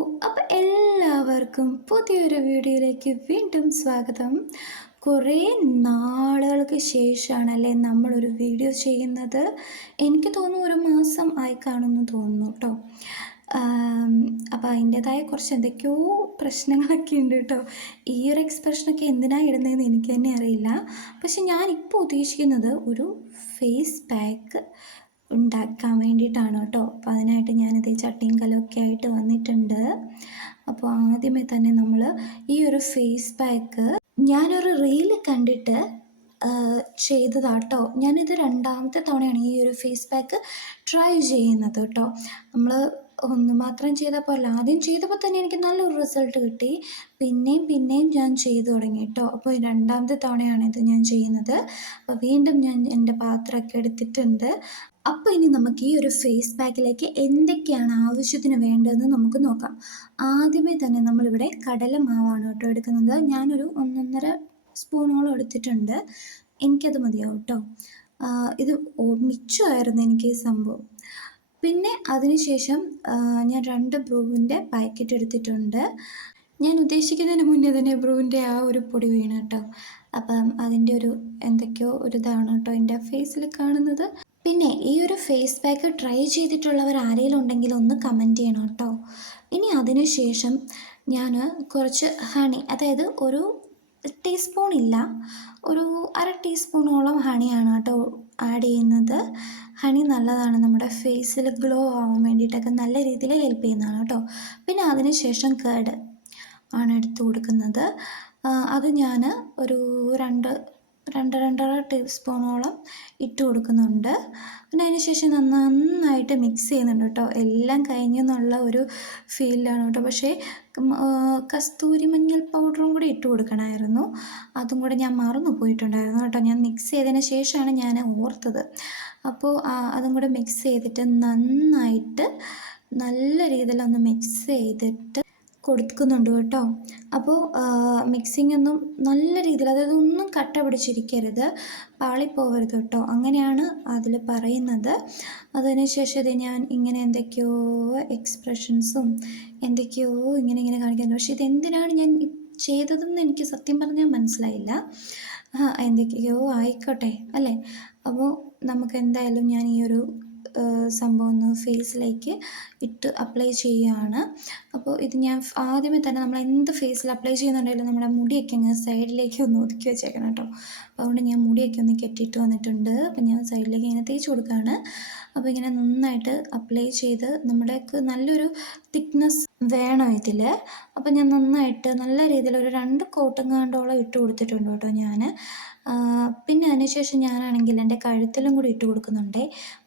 അപ്പം എല്ലാവർക്കും പുതിയൊരു വീഡിയോയിലേക്ക് വീണ്ടും സ്വാഗതം. കുറേ നാളുകൾക്ക് ശേഷമാണല്ലേ നമ്മളൊരു വീഡിയോ ചെയ്യുന്നത്. എനിക്ക് തോന്നുന്നു ഒരു മാസം ആയി കാണുമെന്ന് തോന്നുന്നു കേട്ടോ അപ്പോൾ അതിന്റേതായ കുറച്ച് എന്തൊക്കെയോ പ്രശ്നങ്ങളൊക്കെ ഉണ്ട് കേട്ടോ ഈ ഒരു എക്സ്പ്രഷനൊക്കെ എന്തിനാണ് ഇടുന്നതെന്ന് എനിക്ക് തന്നെ അറിയില്ല. പക്ഷെ ഞാനിപ്പോൾ ഉദ്ദേശിക്കുന്നത് ഒരു ഫേസ് പാക്ക് ഉണ്ടാക്കാൻ വേണ്ടിയിട്ടാണ് കേട്ടോ. അപ്പോൾ അതിനായിട്ട് ഞാനിത് ചട്ടിയും കലമൊക്കെ ആയിട്ട് വന്നിട്ടുണ്ട്. അപ്പോൾ ആദ്യമേ തന്നെ നമ്മൾ ഈ ഒരു ഫേസ് പാക്ക് ഞാനൊരു റീൽ കണ്ടിട്ട് ചെയ്തതാട്ടോ ഞാനിത് രണ്ടാമത്തെ തവണയാണ് ഈ ഒരു ഫേസ് പാക്ക് ട്രൈ ചെയ്യുന്നത് കേട്ടോ. നമ്മൾ ഒന്ന് മാത്രം ചെയ്തപ്പോൾ അല്ല ആദ്യം ചെയ്തപ്പോൾ തന്നെ എനിക്ക് നല്ലൊരു റിസൾട്ട് കിട്ടി. പിന്നെയും പിന്നെയും ഞാൻ ചെയ്തു തുടങ്ങി കേട്ടോ അപ്പോൾ രണ്ടാമത്തെ തവണയാണ് ഇത് ഞാൻ ചെയ്യുന്നത്. അപ്പോൾ വീണ്ടും ഞാൻ എന്റെ പാത്രമൊക്കെ എടുത്തിട്ടുണ്ട്. അപ്പോൾ ഇനി നമുക്ക് ഈ ഒരു ഫേസ് പാക്കിലേക്ക് എന്തൊക്കെയാണ് ആവശ്യത്തിന് വേണ്ടതെന്ന് നമുക്ക് നോക്കാം. ആദ്യമേ തന്നെ നമ്മളിവിടെ കടലമാവാണ് കേട്ടോ എടുക്കുന്നത്. ഞാനൊരു ഒന്നൊന്നര സ്പൂണോളം എടുത്തിട്ടുണ്ട്. എനിക്കത് മതിയാവും കേട്ടോ ഇത് മിച്ചമായിരുന്നു എനിക്ക് ഈ സംഭവം. പിന്നെ അതിനുശേഷം ഞാൻ രണ്ട് ബ്രൂവിന്റെ പാക്കറ്റ് എടുത്തിട്ടുണ്ട്. ഞാൻ ഉദ്ദേശിക്കുന്നതിന് മുന്നേ തന്നെ ബ്രൂവിന്റെ ആ ഒരു പൊടി വീണ് കേട്ടോ. അപ്പം അതിന്റെ ഒരു എന്തൊക്കെയോ ഒരു ഇതാണ് കേട്ടോ എന്റെ ഫേസിൽ കാണുന്നത്. പിന്നെ ഈ ഒരു ഫേസ് പാക്ക് ട്രൈ ചെയ്തിട്ടുള്ളവർ ആരെങ്കിലും ഉണ്ടെങ്കിൽ ഒന്ന് കമന്റ് ചെയ്യണം കേട്ടോ. ഇനി അതിനുശേഷം ഞാൻ കുറച്ച് ഹണി അതായത് ഒരു ടീസ്പൂൺ ഇല്ല. ഒരു അര ടീസ്പൂണോളം ഹണിയാണ് കേട്ടോ ആഡ് ചെയ്യുന്നത്. ഹണി നല്ലതാണ്. നമ്മുടെ ഫേസിൽ ഗ്ലോ ആവാൻ വേണ്ടിയിട്ടൊക്കെ നല്ല രീതിയിൽ ഹെൽപ്പ് ചെയ്യുന്നതാണ് കേട്ടോ. പിന്നെ അതിന് ശേഷം കേട് ആണ് എടുത്ത് കൊടുക്കുന്നത്. അത് ഞാൻ ഒരു രണ്ട് രണ്ട് രണ്ടര ടീസ്പൂണോളം ഇട്ട് കൊടുക്കുന്നുണ്ട്. പിന്നെ അതിന് ശേഷം നന്നായിട്ട് മിക്സ് ചെയ്യുന്നുണ്ട് കേട്ടോ. എല്ലാം കഴിഞ്ഞെന്നുള്ള ഒരു ഫീലിലാണ് കേട്ടോ. പക്ഷേ കസ്തൂരി മഞ്ഞൾ പൗഡറും കൂടി ഇട്ട് കൊടുക്കണമായിരുന്നു. അതും കൂടെ ഞാൻ മറന്നു പോയിട്ടുണ്ടായിരുന്നു കേട്ടോ. ഞാൻ മിക്സ് ചെയ്തതിന് ശേഷമാണ് ഞാൻ ഓർത്തത്. അപ്പോൾ അതും കൂടെ മിക്സ് ചെയ്തിട്ട് നന്നായിട്ട് നല്ല രീതിയിലൊന്ന് മിക്സ് ചെയ്തിട്ട് കൊടുക്കുന്നുണ്ട് കേട്ടോ. അപ്പോൾ മിക്സിംഗ് ഒന്നും നല്ല രീതിയിൽ അതായത് ഒന്നും കട്ട പിടിച്ചിരിക്കരുത്. പാളിപ്പോവരുത് കേട്ടോ. അങ്ങനെയാണ് അതിൽ പറയുന്നത്. അതിനുശേഷം ഇത് ഞാൻ ഇങ്ങനെ എന്തൊക്കെയോ എക്സ്പ്രഷൻസും എന്തൊക്കെയോ ഇങ്ങനെ ഇങ്ങനെ കാണിക്കുന്നത് പക്ഷേ ഇതെന്തിനാണ് ഞാൻ ചെയ്തതെന്ന് എനിക്ക് സത്യം പറഞ്ഞാൽ മനസ്സിലായില്ല. എന്തൊക്കെയോ ആയിക്കോട്ടെ അല്ലേ? അപ്പോൾ നമുക്ക് എന്തായാലും ഞാൻ ഈ ഒരു സംഭവം ഒന്ന് ഫേസിലേക്ക് ഇട്ട് അപ്ലൈ ചെയ്യുകയാണ്. അപ്പോൾ ഇത് ഞാൻ ആദ്യമേ തന്നെ നമ്മൾ എന്ത് ഫേസിൽ അപ്ലൈ ചെയ്യുന്നുണ്ടെങ്കിലും നമ്മുടെ മുടിയൊക്കെ അങ്ങ് സൈഡിലേക്ക് ഒന്ന് ഒതുക്കി വെച്ചേക്കണം കേട്ടോ. അതുകൊണ്ട് ഞാൻ മുടിയൊക്കെ ഒന്ന് കെട്ടിയിട്ട് വന്നിട്ടുണ്ട്. അപ്പോൾ ഞാൻ സൈഡിലേക്ക് ഇങ്ങനെ തേച്ച് കൊടുക്കുകയാണ്. അപ്പോൾ ഇങ്ങനെ നന്നായിട്ട് അപ്ലൈ ചെയ്ത് നമ്മുടെ നല്ലൊരു തിക്നെസ് വേണം ഇതിൽ അപ്പോൾ ഞാൻ നന്നായിട്ട് നല്ല രീതിയിൽ ഒരു രണ്ട് കോട്ടും കാണ്ടോളം ഇട്ട് കൊടുത്തിട്ടുണ്ട് കേട്ടോ ഞാൻ പിന്നെ അതിനുശേഷം ഞാനാണെങ്കിൽ എന്റെ കഴുത്തിലും കൂടി ഇട്ട് കൊടുക്കുന്നുണ്ട്.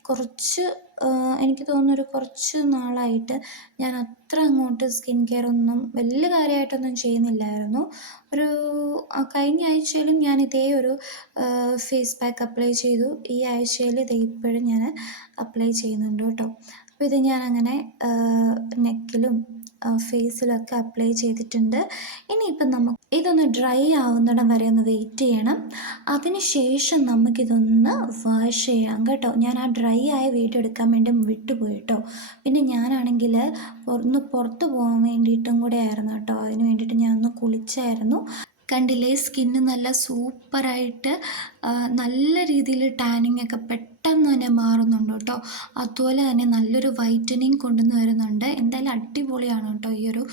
കുറച്ച് എനിക്ക് തോന്നുന്നൊരു കുറച്ച് നാളായിട്ട് ഞാൻ അത്ര അങ്ങോട്ട് സ്കിൻ കെയർ ഒന്നും വലിയ കാര്യമായിട്ടൊന്നും ചെയ്യുന്നില്ലായിരുന്നു. ഒരു കഴിഞ്ഞ ആഴ്ചയിലും ഞാൻ ഇതേ ഒരു ഫേസ് പാക്ക് അപ്ലൈ ചെയ്തു. ഈ ആഴ്ചയിൽ ഇത് ഇപ്പോഴും ഞാൻ അപ്ലൈ ചെയ്യുന്നുണ്ട് കേട്ടോ. അപ്പോൾ ഇത് ഞാൻ അങ്ങനെ നെക്കിലും ഫേസിലൊക്കെ അപ്ലൈ ചെയ്തിട്ടുണ്ട്. ഇനിയിപ്പം നമുക്ക് ഇതൊന്ന് ഡ്രൈ ആവുന്നിടം വരെ ഒന്ന് വെയിറ്റ് ചെയ്യണം. അതിന് ശേഷം നമുക്കിതൊന്ന് വാഷ് ചെയ്യാം കേട്ടോ. ഞാൻ ആ ഡ്രൈ ആയ വീഡിയോ എടുക്കാൻ വേണ്ടി വിട്ടുപോയിട്ടോ. പിന്നെ ഞാനാണെങ്കിൽ ഒന്ന് പുറത്ത് പോകാൻ വേണ്ടിയിട്ടും കൂടെ ആയിരുന്നു കേട്ടോ. അതിന് വേണ്ടിയിട്ട് ഞാൻ ഒന്ന് കുളിച്ചായിരുന്നു. കണ്ടില്ലേ? സ്കിന്ന് നല്ല സൂപ്പറായിട്ട് നല്ല രീതിയിൽ ടാനിങ് ഒക്കെ പെട്ടെന്ന് തന്നെ മാറുന്നുണ്ട് കേട്ടോ. അതുപോലെ തന്നെ നല്ലൊരു വൈറ്റനിങ് കൊണ്ടുവന്ന് വരുന്നുണ്ട് എന്തായാലും അടിപൊളിയാണ് കേട്ടോ ഈ ഒരു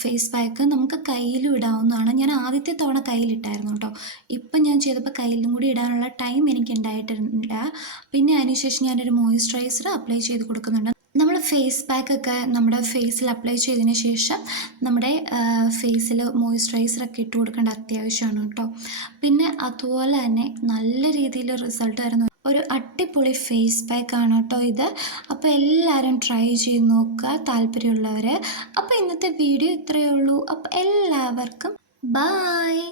ഫേസ് പാക്ക്. നമുക്ക് കയ്യിലും ഇടാവുന്നതാണ്. ഞാൻ ആദ്യത്തെ തവണ കയ്യിലിട്ടായിരുന്നു കേട്ടോ. ഇപ്പം ഞാൻ ചെയ്തപ്പോൾ കയ്യിലും കൂടി ഇടാനുള്ള ടൈം എനിക്ക് ഉണ്ടായിട്ടില്ല പിന്നെ അതിനുശേഷം ഞാനൊരു മോയിസ്ചറൈസർ അപ്ലൈ ചെയ്ത് കൊടുക്കുന്നുണ്ട്. ഫേസ് പാക്കൊക്കെ നമ്മുടെ ഫേസിൽ അപ്ലൈ ചെയ്തതിന് ശേഷം നമ്മുടെ ഫേസിൽ മോയ്സ്ചറൈസറൊക്കെ ഇട്ട് കൊടുക്കേണ്ട അത്യാവശ്യമാണ് കേട്ടോ. പിന്നെ അതുപോലെ തന്നെ നല്ല രീതിയിൽ റിസൾട്ട് വരുന്ന ഒരു അടിപൊളി ഫേസ് പാക്കാണ് കേട്ടോ ഇത്. അപ്പോൾ എല്ലാവരും ട്രൈ ചെയ്ത് നോക്കുക താല്പര്യമുള്ളവർ അപ്പോൾ ഇന്നത്തെ വീഡിയോ ഇത്രയേ ഉള്ളൂ. അപ്പോൾ എല്ലാവർക്കും ബായ്